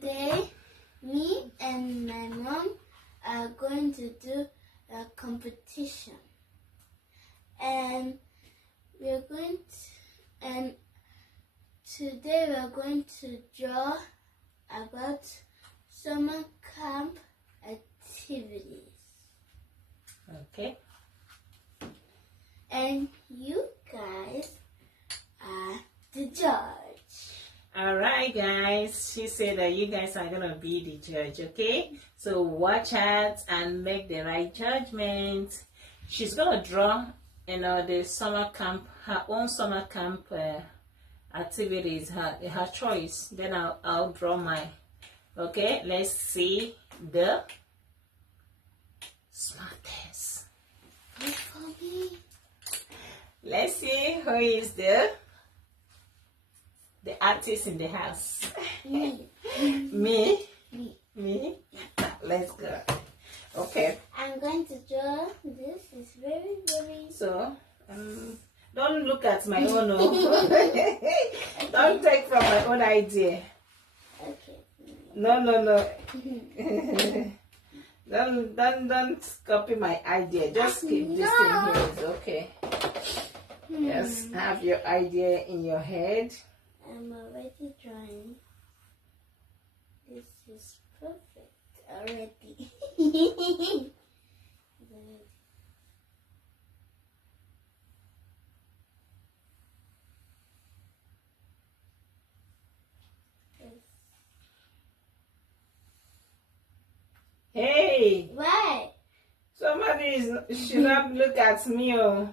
Today, me and my mom are going to do a competition, and today we're going to draw about summer camp activities. Okay. And you guys are the judge. Alright guys, she said that you guys are gonna be the judge, okay? So watch out and make the right judgment. She's gonna draw, the summer camp, her own summer camp activities, her choice. Then I'll draw mine. Okay, let's see the smartest. Wait for me. Let's see who is the artist in the house. Me. Me? Me. Me? Let's go. Okay. I'm going to draw. This is very, very... So, don't look at my own. Don't take from my own idea. Okay. No. Don't copy my idea. Just keep this in here. It's okay. Just have your idea in your head. I'm already drawing. This is perfect already. Hey! Why? Somebody should not look at me. Oh.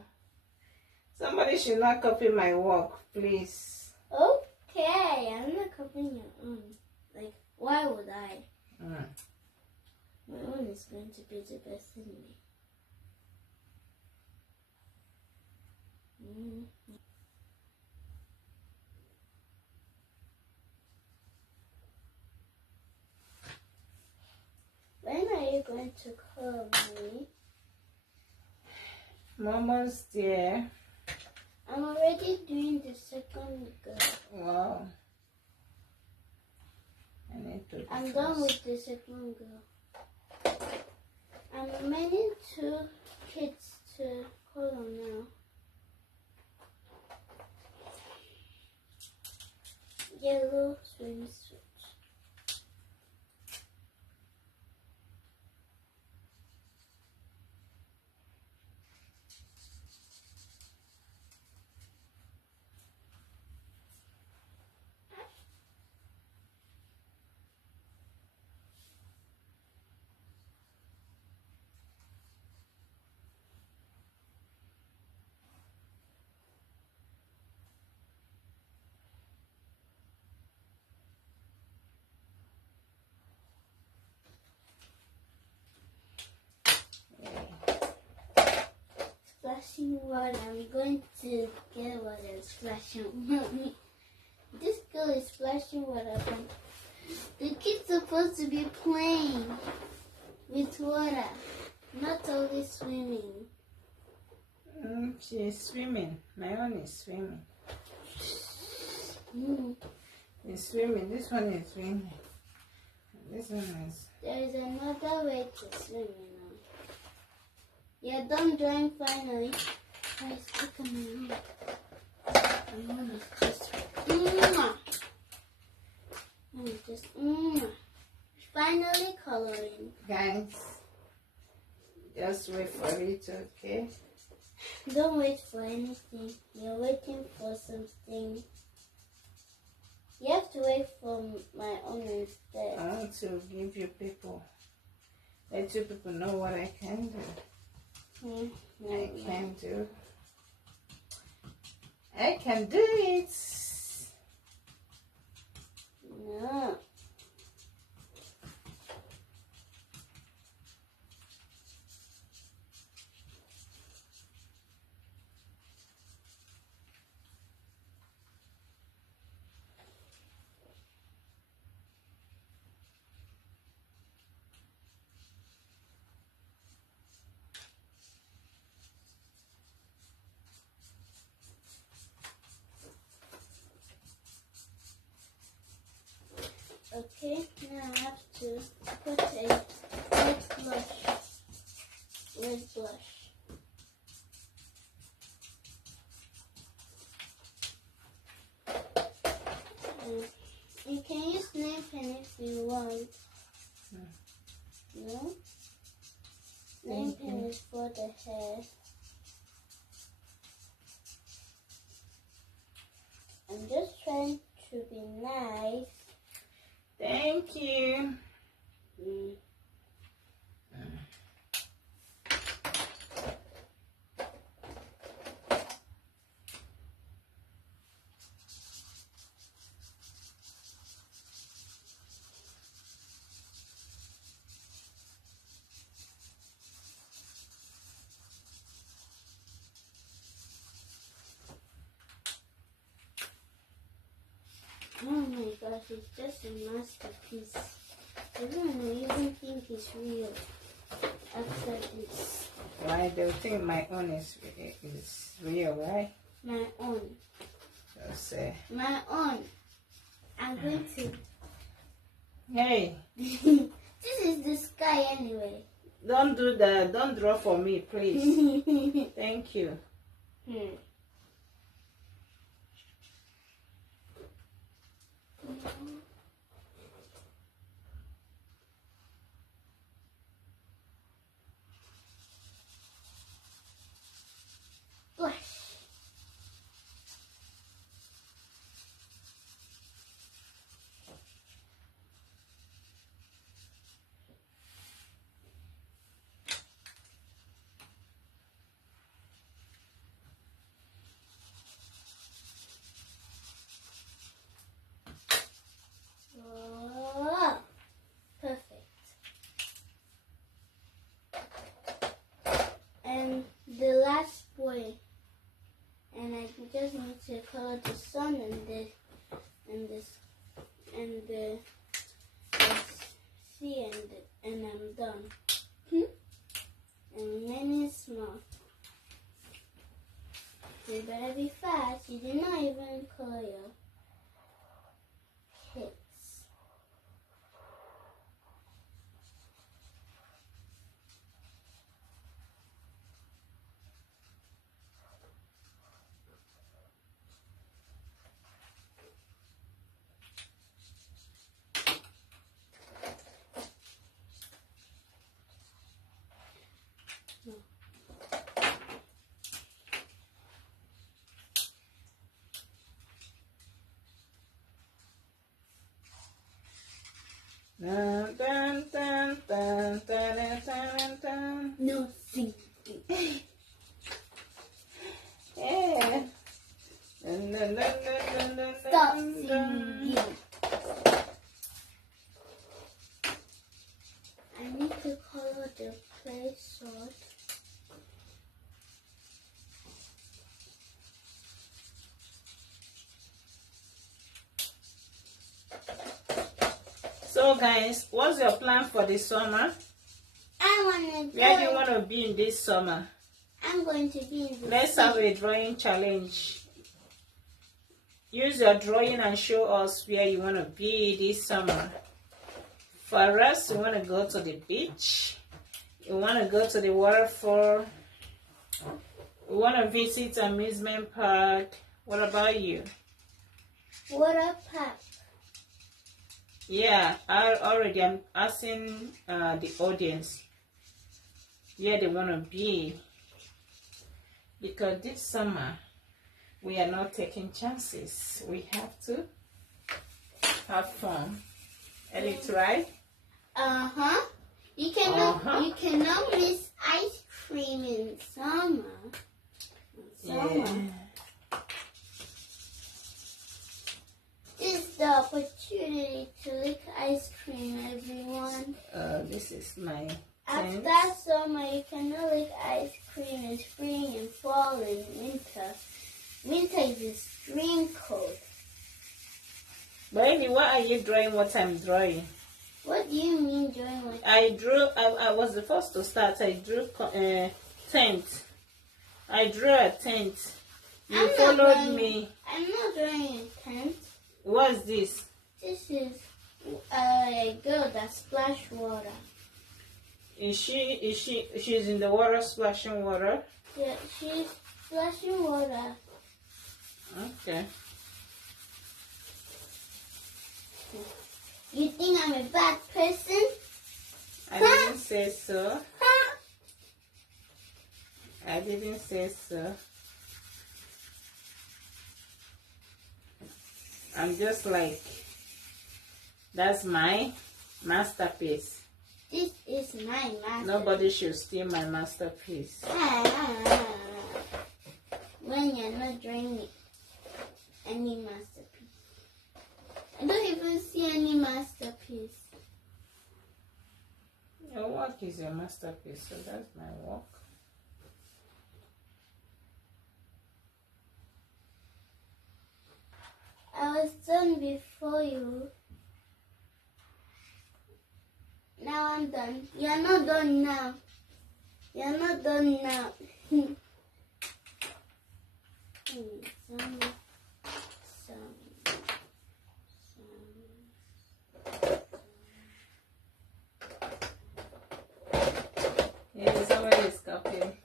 Somebody should not copy my work, please. Okay, I'm not copying your own. Like, why would I? My own is going to be the best anyway. When are you going to call me? Mama's there. I'm already doing the second girl. Wow. I need to. I'm done with the second girl. I'm remaining 2 kids to call on now. Yellow swimsuit. Splashing water. I'm going to get water and splash on me. This girl is splashing water. The kid's supposed to be playing with water, not only swimming. She's swimming. My own is swimming. It's swimming. This one is swimming. This one is. There is another way to swim, Yeah, done drawing finally. Guys, look at my own. My own is just finally coloring. Guys, just wait for it, okay? Don't wait for anything. You're waiting for something. You have to wait for my own instead. I want to give you people. Let you people know what I can do. I can do. I can do it. No. Okay, now I have to put a red blush. Red blush. You can use nail pen if you want. No? Nail pen is for the hair. I'm just trying to be nice. Thank you. Oh my gosh, it's just a masterpiece. I don't even think it's real after this. Why do you think my own is real, right? My own. Just, My own. I'm going to. hey, This is the sky anyway. don't do that. Don't draw for me, please. Thank you. Blush. Oh, perfect. And the last boy, and I just need to color the sun and the sea and I'm done. And many small. You better be fast. You did not even color your kids. Dun, dun, dun, dun, dun, dun, dun. No singing. Yeah. Dun, dun, dun, dun, dun, Stop dun, dun. singing. I need to color the play sword. So guys, what's your plan for the summer? I want to Where do you want to be in this summer? I'm going to be in the Let's have a drawing challenge. Use your drawing and show us where you want to be this summer. For us, we want to go to the beach. We want to go to the waterfall. We want to visit amusement park. What about you? water park. Yeah, I'm asking the audience where they want to be, because this summer we are not taking chances. We have to have fun. Any try? You cannot miss ice cream in summer. Yeah. This is the opportunity to lick ice cream, everyone. This is my tent. After summer, you cannot lick ice cream in spring and fall and winter. Winter is extreme cold. Baby, what are you drawing? What I'm drawing? What do you mean drawing what? I drew. I was the first to start. I drew tent. I drew a tent. You followed me. I'm not drawing a tent. What's this? This is a girl that splash water. She's in the water, splashing water? Yeah, she's splashing water. Okay. You think I'm a bad person? I didn't say so. Huh? I didn't say so. I'm just like, that's my masterpiece. This is my masterpiece. Nobody should steal my masterpiece. When you're not drawing any masterpiece. I don't even see any masterpiece. Your work is your masterpiece, so that's my work. I was done before you. Now I'm done. You're not done now. You're not done now. Yeah, somebody is copying.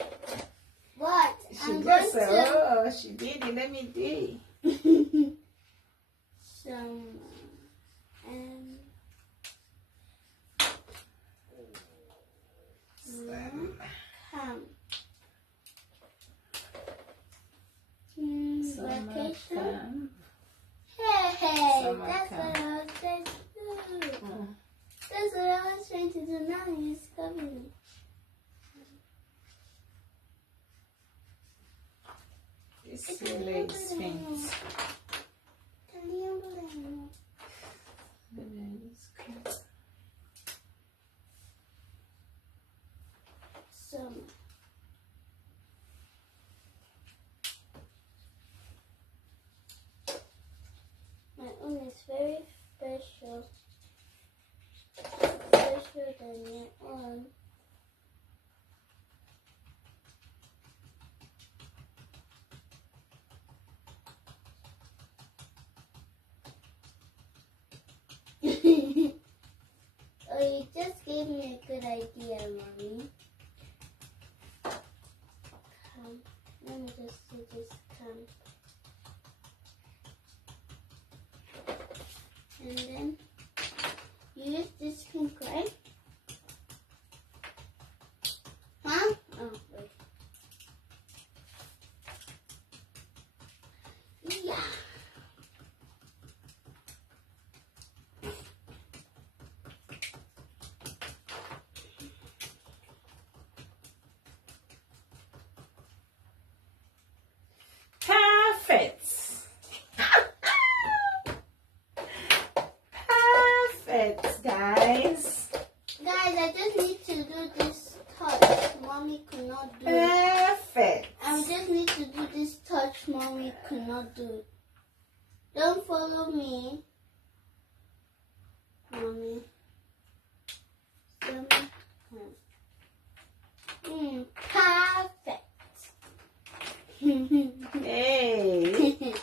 What? She I'm did going so. to Oh, she did it. Let me do some come. Vacation. Hey, Summer that's camp. what I was trying to do. Mm. That's what I was trying to do. Now he's coming. This really is faint. Summer. My own is very special. Special than your own. Oh, you just gave me a good idea, Mommy. Come. Let me just do this. Come. And then you use this pink, right? Huh? Oh, wait. Yeah. Perfect. Perfect, guys. Guys, I just need to do this touch. Mommy could not do it. Perfect. I just need to do this touch. Mommy could not do it. Don't follow me. Mommy. Perfect. Hey.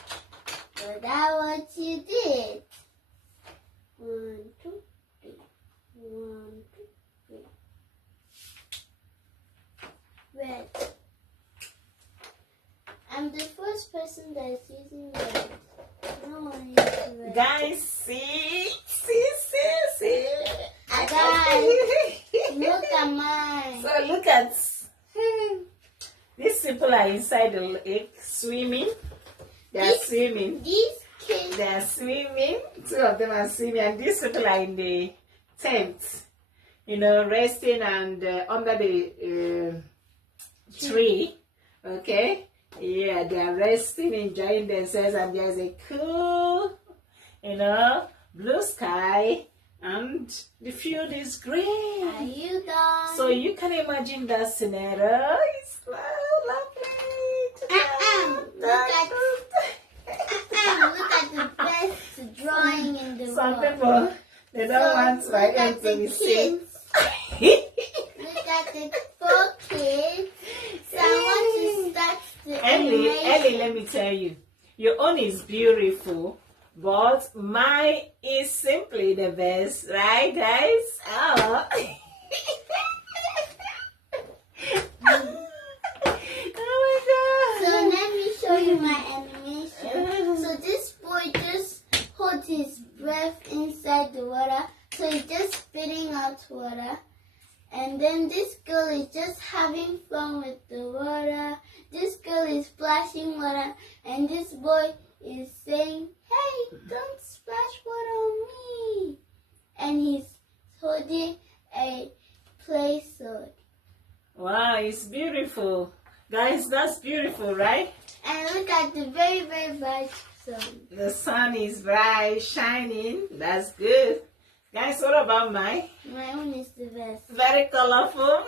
So that's what you did. 1, 2, 3. 1, 2, 3. Red. I'm the first person that is using red. No one uses red. Guys, see. Guys, look at mine. So look at these people are inside the lake swimming. They are swimming. These kids. They are swimming. 2 of them are swimming, and these people are in the tent, resting and under the tree. Okay, yeah, they are resting, enjoying themselves, and there's a cool, blue sky, and the field is green. Are you done? So you can imagine that scenario. It's so lovely. Look at the best drawing in the Some world. people, they don't want my Look end at to the be kids. seen. Look at the 4 kids. So I want to start the Ellie, animation. let me tell you, your own is beautiful, but mine is simply the best, right, guys? Oh. Oh So my god. let me show you my animation. So this boy just holds his breath inside the water. So he's just spitting out water. And then this girl is just having fun with the water. This girl is splashing water. And this boy is saying, hey, don't splash water on me. And he's holding a play sword. Wow, it's beautiful. Guys, that's beautiful, right? And look at the very, very bright sun. The sun is bright, shining. That's good. Guys, what about mine? My own is the best. Very colorful.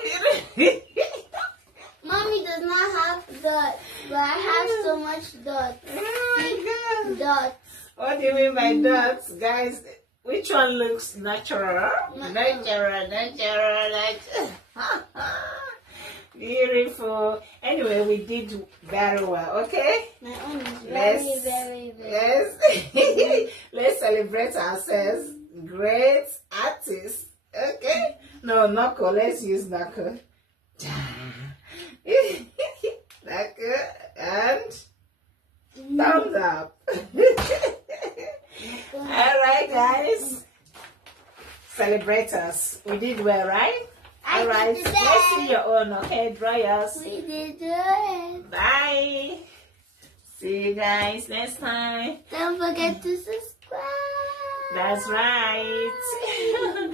Mommy does not have dots, but I have so much dots. Oh my god. Dots. What do you mean by dots? Guys, which one looks natural? My- Natural. Beautiful. Anyway, we did very well, okay? My own is very, Let's- very, very. Yes. Let's celebrate ourselves. Great artists. Okay? No, knuckle. Let's use knuckle. Knuckle and thumbs up. Alright, guys. Celebrate us. We did well, right? I did Alright. the Let's see best. your own, okay? Draw yours. We did it. Bye. See you guys next time. Don't forget to subscribe. That's right.